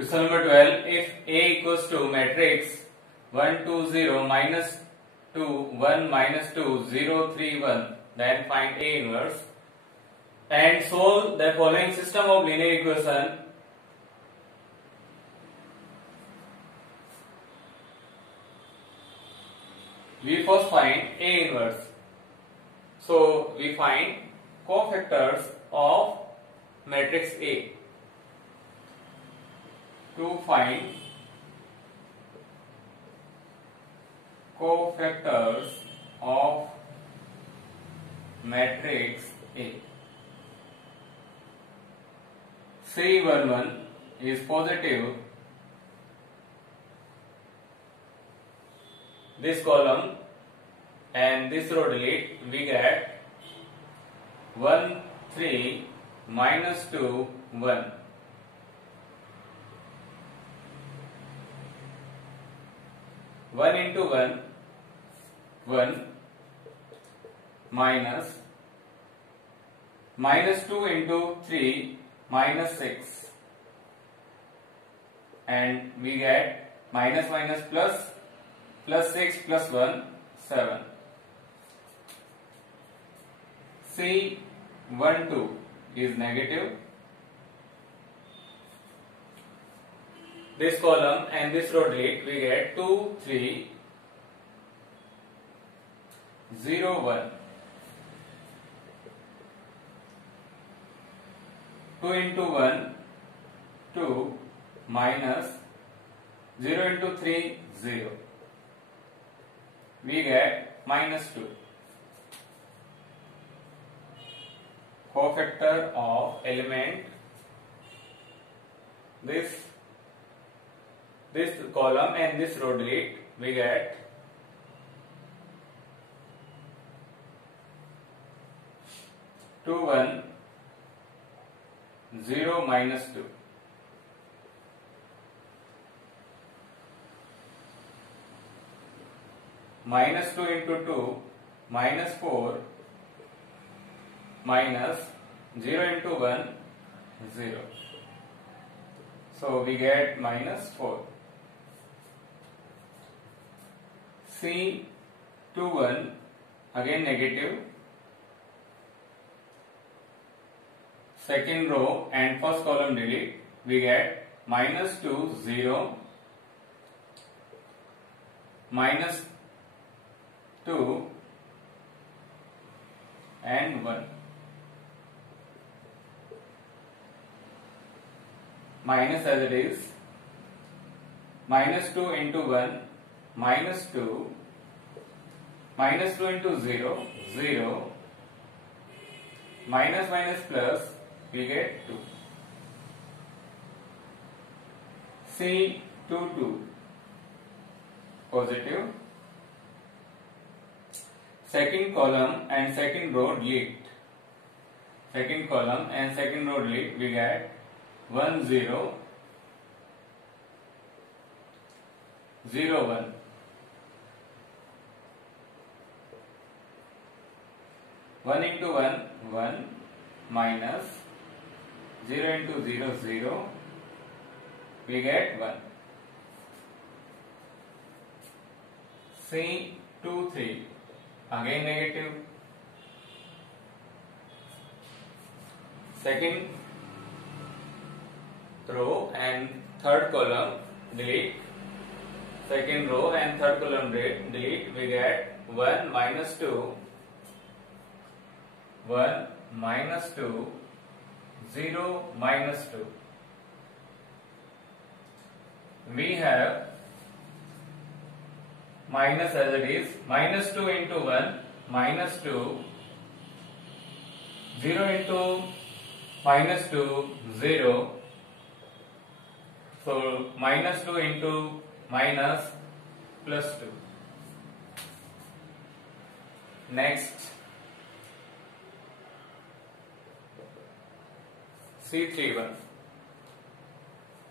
Question number 12. If A equals to matrix 1 2 0 minus 2 1 minus 2 0 3 1, then find A inverse and solve the following system of linear equation. We first find A inverse. So we find cofactors of matrix A. To find cofactors of matrix A, C11 is positive. This column and this row delete, we get 1 3 minus 2 1. 1 into 1 1 minus 2 into 3 minus 6, and we get minus plus 6 plus 1 7. C12 is negative. This column and this row delete, we get 2 3 0 1. 2 into 1 2 minus 0 into 3 0. We get minus 2. Cofactor of element this column and this row delete, we get 2 1 0 minus 2. Minus 2 into 2 minus 4 minus 0 into 1 0. So we get minus 4. C21 again negative. Second row and first column delete, we get minus 2 0 minus 2 and 1. Minus as it is, minus 2 into 1 minus 2, minus 2 into 0 0, minus plus, we get 2. C22 positive. Second column and second row delete. Second column and second row delete, we get 1 0 0 1. 1 into 1 1 minus 0 into 0 0, we get 1. C23 again negative. Second row and third column delete. Second row and third column delete, we get 1 minus 2 1 minus 2 0 minus 2. We have minus as it is, minus 2 into 1 minus 2, 0 into minus 2 0. So minus 2 into minus plus 2. Next, C31.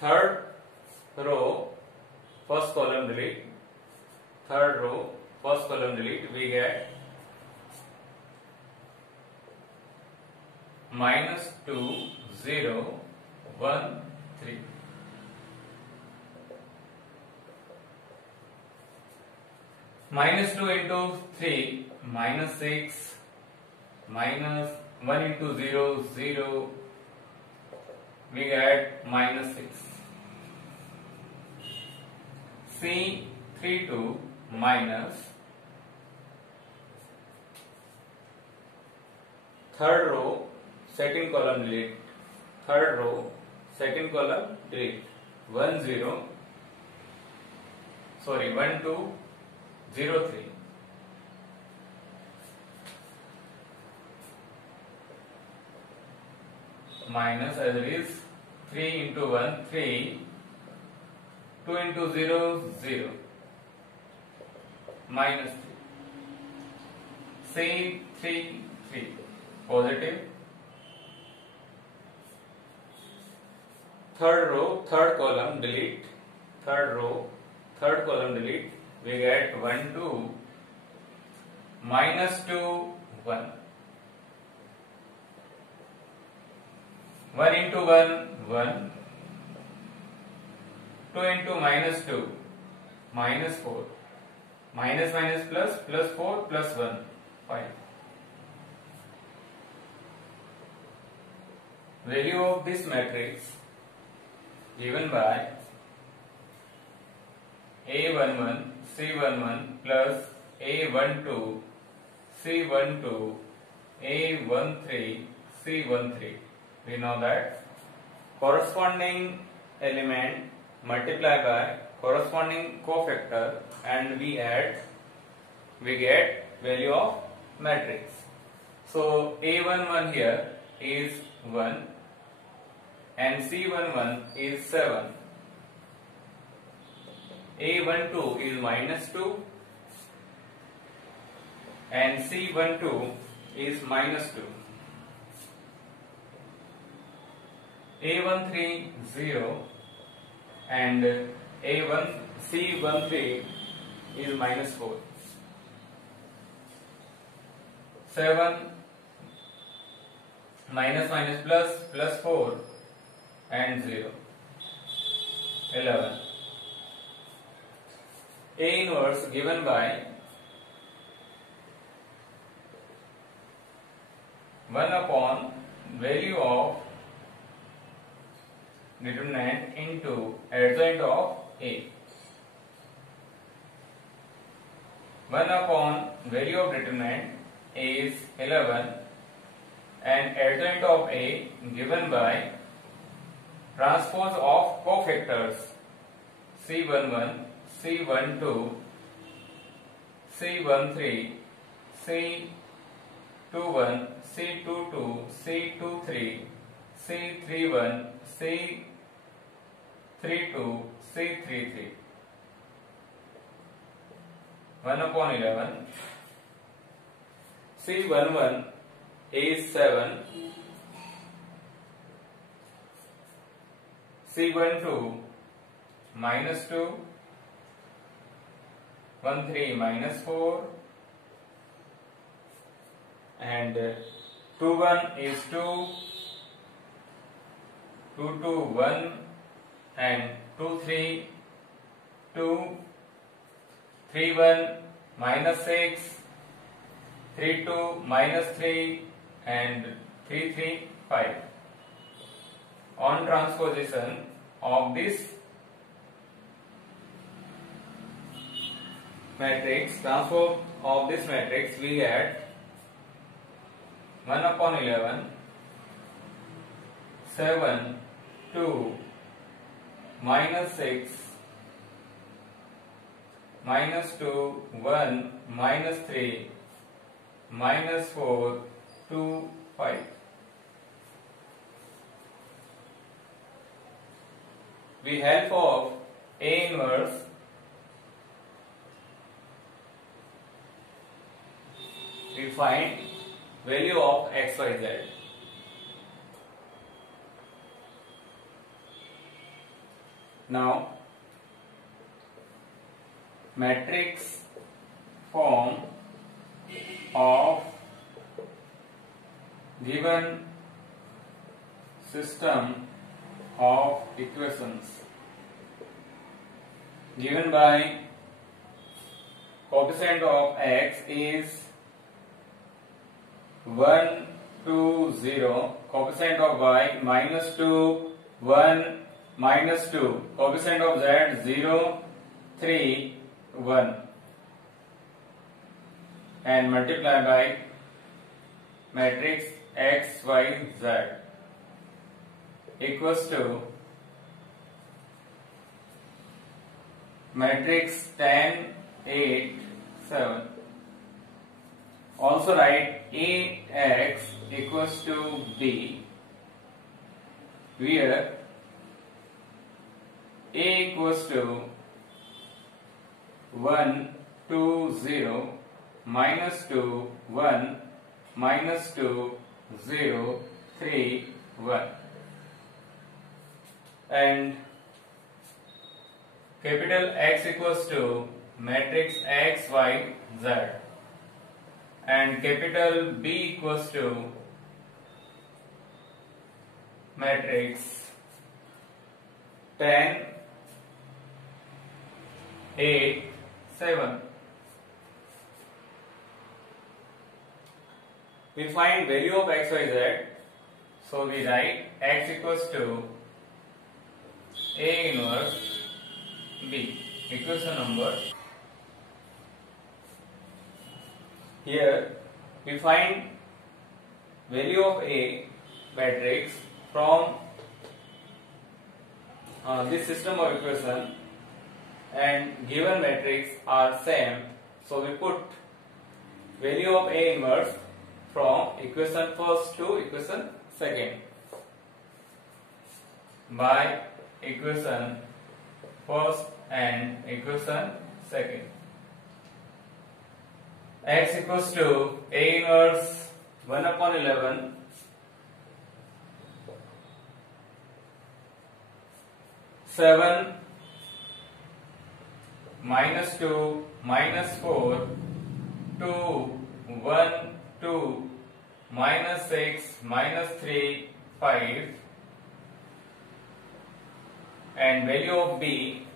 Third row, first column delete. Third row, first column delete, we get minus 2 0 1 3. minus 2 into 3 minus 6 minus 1 into 0 0, we get minus 6. C 3 2 minus third row second column delete, third row second column delete, 1 0, sorry 1 2 0 3. Minus as it is 3 into 1 3, 2 into 0 0, minus 3. C 3 3 positive. Third row third column delete, third row third column delete, we get 1 2 minus 2 1. 1 into 1 1, 2 into minus 2 minus 4, minus minus plus plus 4 plus 1 5. Value of this matrix given by A11 C11 plus A12 C12 A13 C13. We know that corresponding element multiply by corresponding cofactor and we add, we get value of matrix. So A11 here is 1 and C11 is 7. A12 is minus 2 and C12 is minus 2. A13 0 and C13 is minus 4. 7 minus minus plus plus 4 and 0. 11. A inverse given by 1 upon value of determinant into adjoint of A. 1 upon value of determinant is 11 and adjoint of A given by transpose of cofactors C11, C12, C13, C21, C22, C23, C31, C32, C33. 1 upon 11. C11 is 7. C12 minus 2. 13 minus 4. And 21 is 2. 22 1 and 23 2. 31 minus 6. 32 minus 3 and 33 5. On transposition of this matrix, transform of this matrix, we had 1 upon 11, 7, 2, minus 6, minus 2, 1, minus 3, minus 4, 2, 5. With help of A inverse, we find value of XYZ. Now, matrix form of given system of equations given by coefficient of x is 1, 2, 0. Coefficient of y -2, 1, -2. Coefficient of z 0, 3, 1. And multiply by matrix x, y, z equals to matrix 10, 8, 7. Also write Ax equals to B, where A equals to 1, 2, 0, -2, 1, -2, 0, 3, 1. And capital X equals to matrix X, Y, Z. And capital B equals to matrix 10, 8, 7. We find value of x, y, z. So we write x equals to A inverse B. Equation number. Here we find value of A matrix from this system of equation, and given matrix are same, so we put value of A inverse from equation first to equation second by equation first and equation second. X equals to A inverse 1 upon 11 7 -2 -4 2 1 2 -6 -3 5, and value of B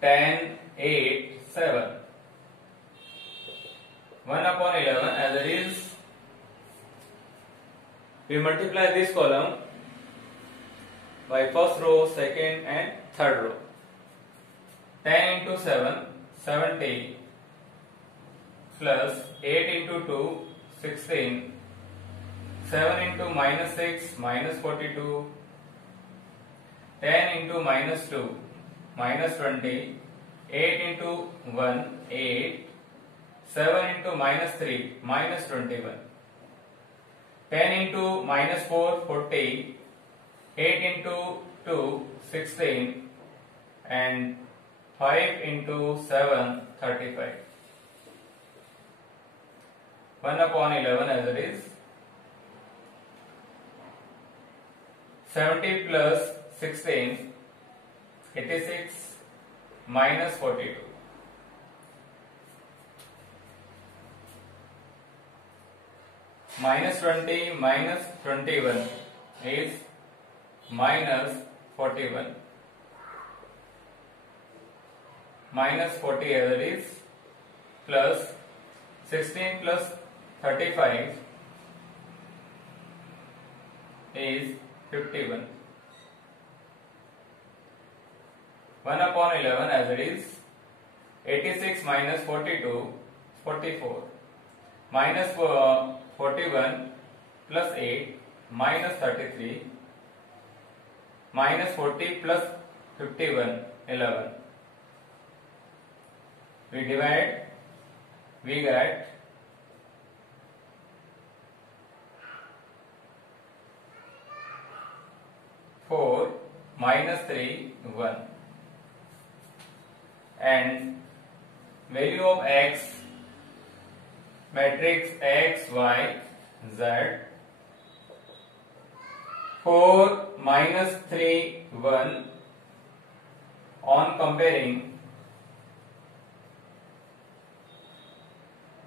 10 8 7. 1 upon 11 as it is. We multiply this column by first row, second and third row. 10 into 7 70 plus 8 into 2 16, 7 into -6 -42, 10 into -2 -20, 8 into 1 8, 7 into -3 -21, 10 into -4 40, 8 into 2 16, and 5 into 7 35. 1 upon 11 as it is. 70 plus 16 86 minus 42. Minus 20 minus 21 is minus 41. Minus 40 as it is, plus 16 plus 35 is 51. 1 upon 11 as it is. 86 minus 42 44. Minus 41 plus 8 minus 33. Minus 40 plus 51 11. We divide, we get 4 minus 3 1, and value of x matrix x y z. 4 minus 3 1 on comparing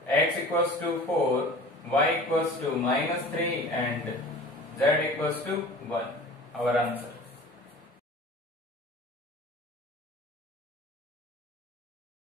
x equals to 4, y equals to minus 3 and z equals to 1. Our answer.